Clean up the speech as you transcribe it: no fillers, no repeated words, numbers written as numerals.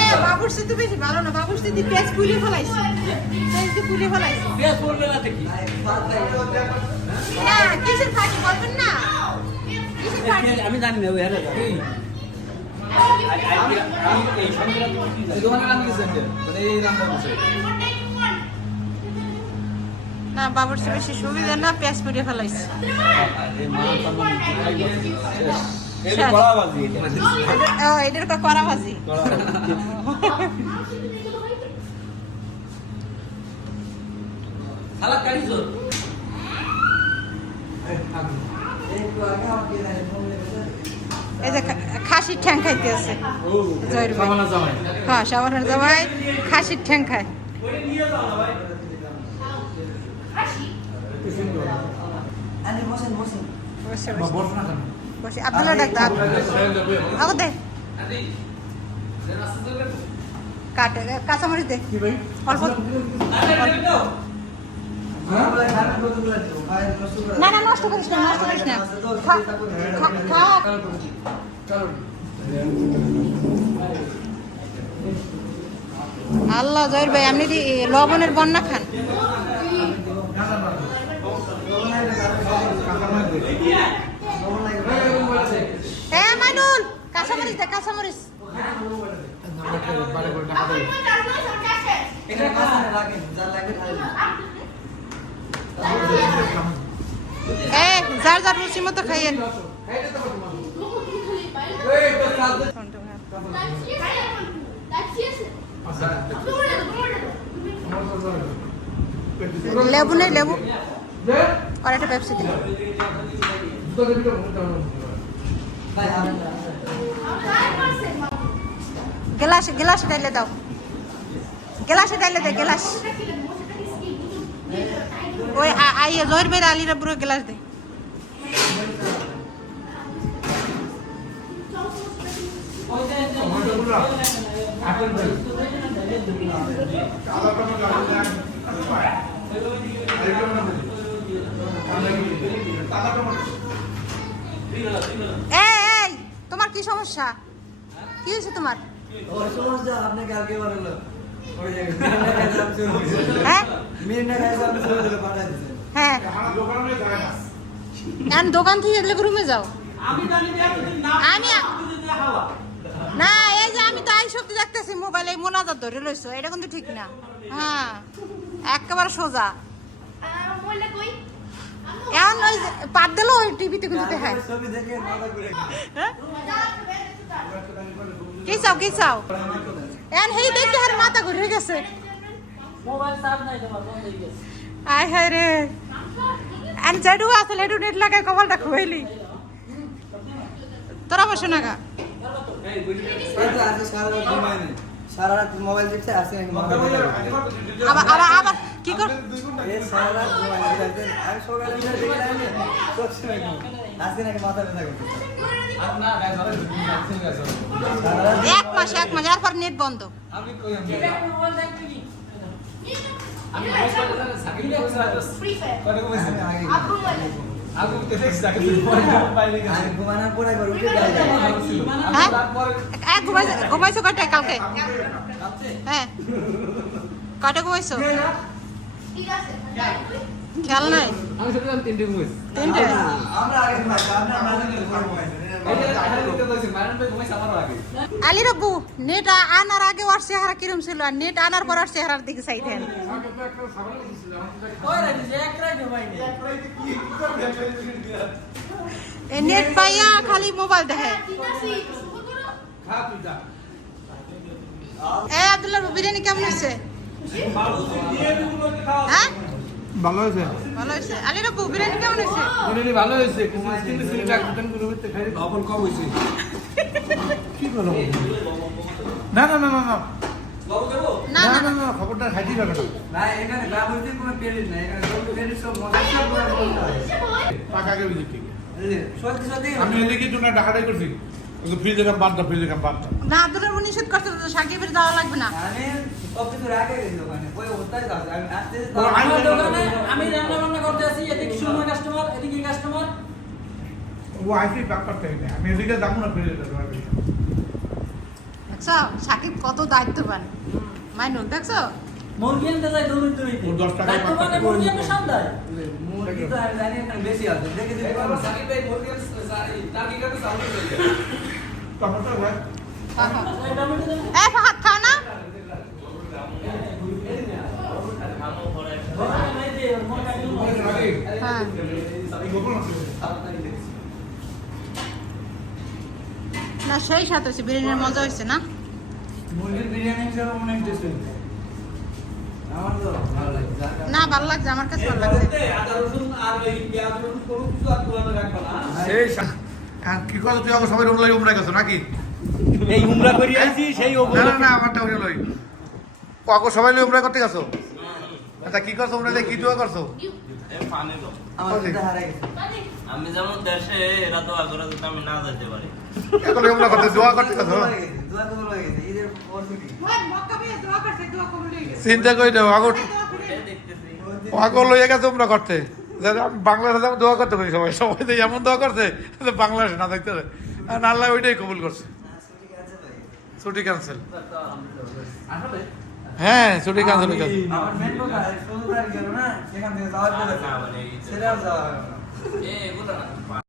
এ বাবুর সিদ্ধ বেশি ভালো না, বাবুর সিদ্ধ পেঁয়াজ পুলি ফলাইছে, পেঁয়াজ পুলি ফলাইছে। পেঁয়াজ পড়বে না দেখি না কিসের ফাটি বলবেন না, কিসের ফাটি আমি জানি না। ওই হারে এই সংক্রান্ত দোকানে নাম দিয়েছেন মানে এই নামটা বলছে না, বাবুর সিদ্ধ বেশি সুবিধা না, পেঁয়াজ পুলি ফলাইছে। এই মা তামাম শেষ। এই কড়া বাজি এটা। ও এটার কড়া ভাজি। সালাদ কাটিছো? এই যে খাসির ঠ্যাং খাইতে আছে জয়ের ভাই। হ্যাঁ সাবানের জামাই খাসির ঠ্যাং খায়। বসে আব্দুল্লাহ ডাক্তার আগো দে কাটে কাঁচামরিচ দে অল্প। না না নষ্ট করিস না, নষ্ট করিস না। আল্লাহ জয়ের ভাই আপনি লবণের বন্যা খান। হ্যাঁ মাইনুল কাঁচামরিচ দে, কাঁচামরিচ। যার যার রুচি মতো খাইয়েন। লেবু নেই, লেবু আর একটা পেপসি দিন। গেলাস গেলাস ডাইলে দাও, গেলাসে ডাইলে দে, গেলাস। ওই আইয়া জয়ের বের আলিরা পুরো গেলাস দে। এই তোমার কি সমস্যা, কি হয়েছে তোমার? হ্যাঁ হ্যাঁ দোকান থেকে রুমে যাও। আমি না এই যে আমি তো আই শক্তি দেখতেছি মোবাইলে মোনাজাত ধরে লইছো, এটা কিন্তু ঠিক না। হ্যাঁ একেবারে সোজা। এখন ওই পাট দিল ওই টিভিতে কিন্তু দেখায়। কি চাও কি চাও? এখন হেই দেখতে হার মাথা ঘুরে গেছে। আয় হায় রে এখন যেটু আছে লেটু নেট লাগায় কপালটা খুয়াইলি। তোরা বসে না গা সারা রাত মোবাইল দেখছে আসে আবার আবার আবার কি কর সারা রাত মোবাইল দেখছে। আমি সকালে আসে নাকি মাথা ব্যথা করছে। এক মাস আর পর নেট বন্ধ। ঘুমাইছো কয়টায় কালকে? হ্যাঁ কয়টা ঘুমাইছো? খেয়াল নাই। তিনটে আলী রাব্বু নেট আনার আগে ওর চেহারা কিরম ছিল আর নেট আনার পর ওর চেহারার দিকে চাইতেন। নেট পাইয়া খালি মোবাইল দেখে। আব্দুল্লাহ বিরিয়ানি কেমন হয়েছে? হ্যাঁ ভালো হয়েছে, ভালো হয়েছে। আলী রাব্বু বিরিয়ানি কেমন হয়েছে? বিরিয়ানি ভালো হয়েছে, কিন্তু সিলটা একদম গুরুত্ব খাই লবণ কম হয়েছে। কি বলো? না না না না না না না না না না খবরটা খাইতেই পারবে না। না এখানে বাবুতে কোনো ক্রেডিট নাই, এখানে সব ক্রেডিট সব মজা করে বলতে হয়। টাকাকে বুঝি ঠিক সত্যি সত্যি আমি এদিকে জন্য টাকাটাই করছি, ফ্রিজে কাম বাদ দাও, ফ্রিজে কাম বাদ দাও। না আব্দুল্লাহ নিষেধ করতে তো সাকিবের যাওয়া লাগবে না। আমি সব কিছু রাখে গেছি ওখানে, ওই অবস্থায় যাচ্ছে। আমি আসতে আমি রান্না বান্না করতে আছি, এদিকে সময় কাস্টমার, এদিকে কাস্টমার। ও আইসি ব্যাপারটা আমি এদিকে যাবো না, ফ্রিজে যাবো। দেখছো সাকিব কত দায়িত্ববান মাইনুল দেখছো মুরগি আনতে যাই দৌড়িতে দৌড়িতে। ওর 10 টাকায় দায়িত্ব মানে পাঁচটা মুরগি আনতে সন্ধ্যায়। মুরগি তো আমি জানি এখানে বেশি আছে দেখে দেখে সাকিব ভাই মুরগি টার্কি কাটে সাউন্ড হয়ে টমেটো ভাই হ্যাঁ হ্যাঁ এই টমেটো দেন। এই ফাহাদ খাও না এই যে মোটা ডিম। হ্যাঁ না সেই সাথে হয়েছে বিরিয়ানির মজা হয়েছে না মুরগির বিরিয়ানি হিসেবে অনেক টেস্ট হয়েছে আমার তো ভালো লাগে না ভালো লাগছে আমার কাছে ভালো লাগছে আদা রসুন আর ওই পেঁয়াজ রসুন কোনো কিছু আর পুরানো রাখবা না সেই কি কথা তুই আমাকে সবাই রুমলাই উমরা গেছো নাকি এই উমরা করি আইছি সেই না না না আমারটা ওই লই পাকো সবাই লই উমরা করতে গেছো আচ্ছা কি করছো উমরা কি দোয়া করছো আমার সাথে হারাই গেছে আমি যেমন দেশে এরা তো আগ্রহ দিতে আমি না যেতে পারি এখন উমরা করতে দোয়া করতে গেছো দোয়া কবুল হয়ে গেছে ঈদের পর ছুটি চিন্তা করে দাও আগর দেখতেছি পাগল হয়ে গেছে উমরা করতে আমি বাংলাদেশে আমি দোয়া করতে পারি সবাই সবাই তো এমন দোয়া করছে যে বাংলাদেশে না দেখতে হবে আর আল্লাহ ওইটাই কবুল করছে ছুটি ক্যান্সেল আসলে হ্যাঁ ছুটি ক্যান্সেল হয়ে গেছে আমার মেন কথা 16 তারিখ গেল না সেখান থেকে যাওয়ার পরে না মানে সেটা আর যাওয়া হবে না এ এগুলো না